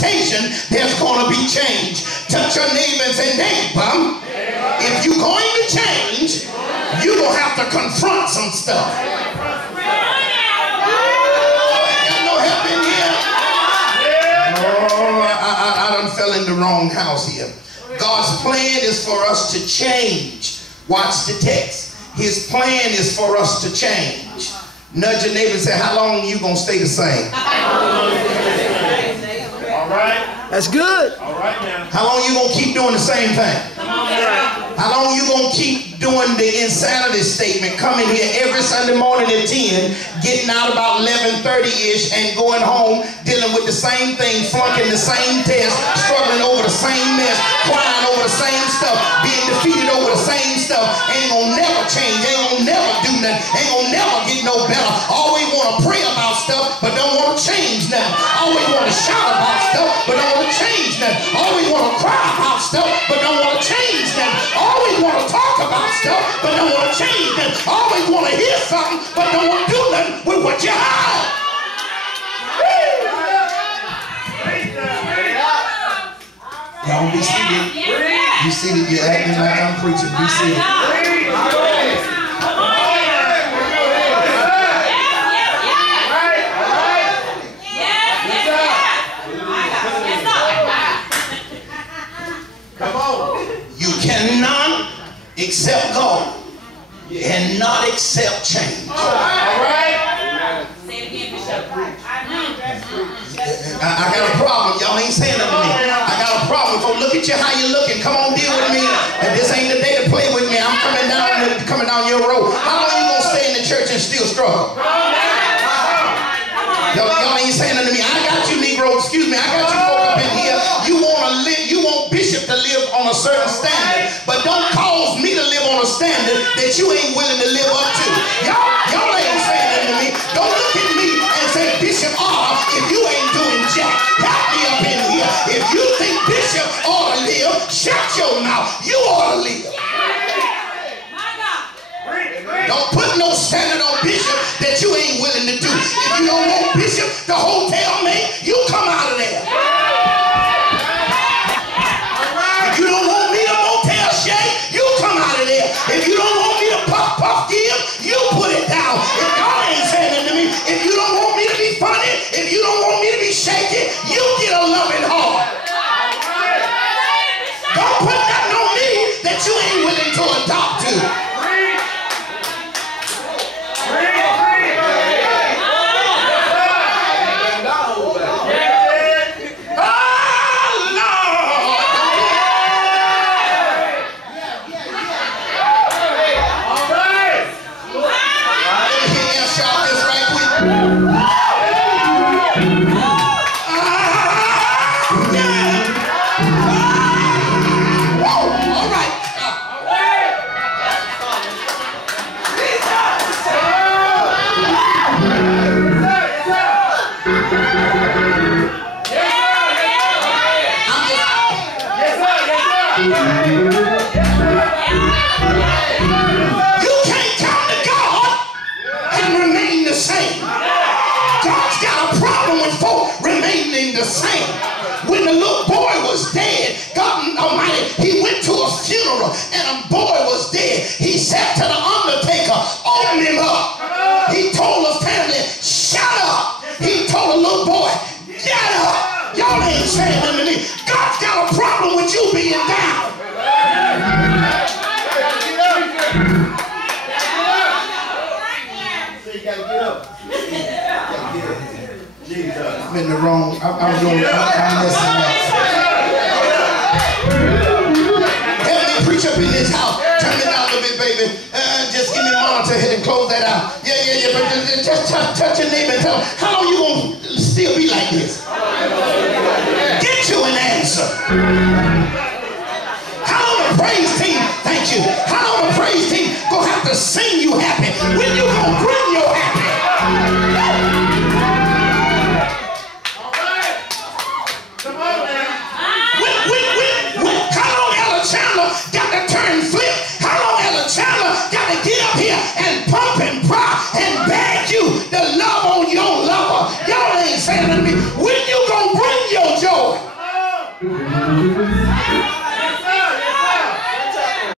confrontation, there's going to be change. Touch your neighbor and say, neighbor, if you're going to change, you're going to have to confront some stuff. Got no help in here? Oh, I done fell in the wrong house here. God's plan is for us to change. Watch the text. His plan is for us to change. Nudge your neighbor and say, how long are you going to stay the same? All right. That's good. All right now. How long are you going to keep doing the same thing? How long are you going to keep doing the insanity statement, coming here every Sunday morning at 10, getting out about 11:30-ish and going home, dealing with the same thing, flunking the same test, struggling over the same mess, crying over the same stuff, being defeated over the same stuff? Ain't going to never change, ain't going to never do nothing, ain't going to never get no better. Always want to pray about stuff, but don't want to change nothing. Always want to shout about stuff, but don't want to change nothing. Always want to cry about stuff, but don't want to change nothing. Always want to talk about stuff, but don't want to change nothing. Always want to hear something, but don't want to do nothing with what you heard. Y'all be seated. You seated, you're acting like I'm preaching. Be seated. You cannot accept God and not accept change. All right? I got a problem. Y'all ain't saying nothing to me. I got a problem. Folks, look at you how you looking. Come on, deal with me. And this ain't the day to play with me. I'm coming down your road. How long you gonna stay in the church and still struggle? Y'all ain't saying nothing to me. I got you, Negro. Excuse me. I got you folk up in here. You wanna live. You want Bishop to live on a certain standard, but don't cause me to live on a standard that you ain't willing to live up to. Y'all ain't saying nothing to me. Don't look at me and say, Bishop R, if you ain't doing jack, help me up in here. If you think Bishop ought to live, shut your mouth. You ought to live. Don't put no standard on Bishop that you ain't willing to do. If you don't want Bishop the hotel mate, you come out of there. If you don't want me to motel shake, you come out of there. If you don't want me to puff give, you put it down. If y'all ain't saying it to me, if you don't want me to be funny, if you don't want me to be shaky, you get a loving heart. Don't put nothing on me that you ain't willing to adopt to. When the little boy was dead, God Almighty, he went to a funeral and a boy was dead. He said to the undertaker, open him up. He told the family, shut up. He told the little boy, get up. Y'all ain't saying nothing to me. God's got a problem with you being down. I'm in the wrong. I'm messing up. Help me preach up in this house. Turn it down a little bit, baby. Just give me the monitor here and close that out. Yeah. But just touch your neighbor and tell them, how long you gonna still be like this? Get you an answer. How long the praise team? Thank you. How long the praise team gonna have to sing you happy? When you gonna bring your happy? Got to turn flip. How long Ella Chandler got to get up here and pump and prop and beg you to love on your lover? Y'all ain't saying to me, when you gonna bring your joy?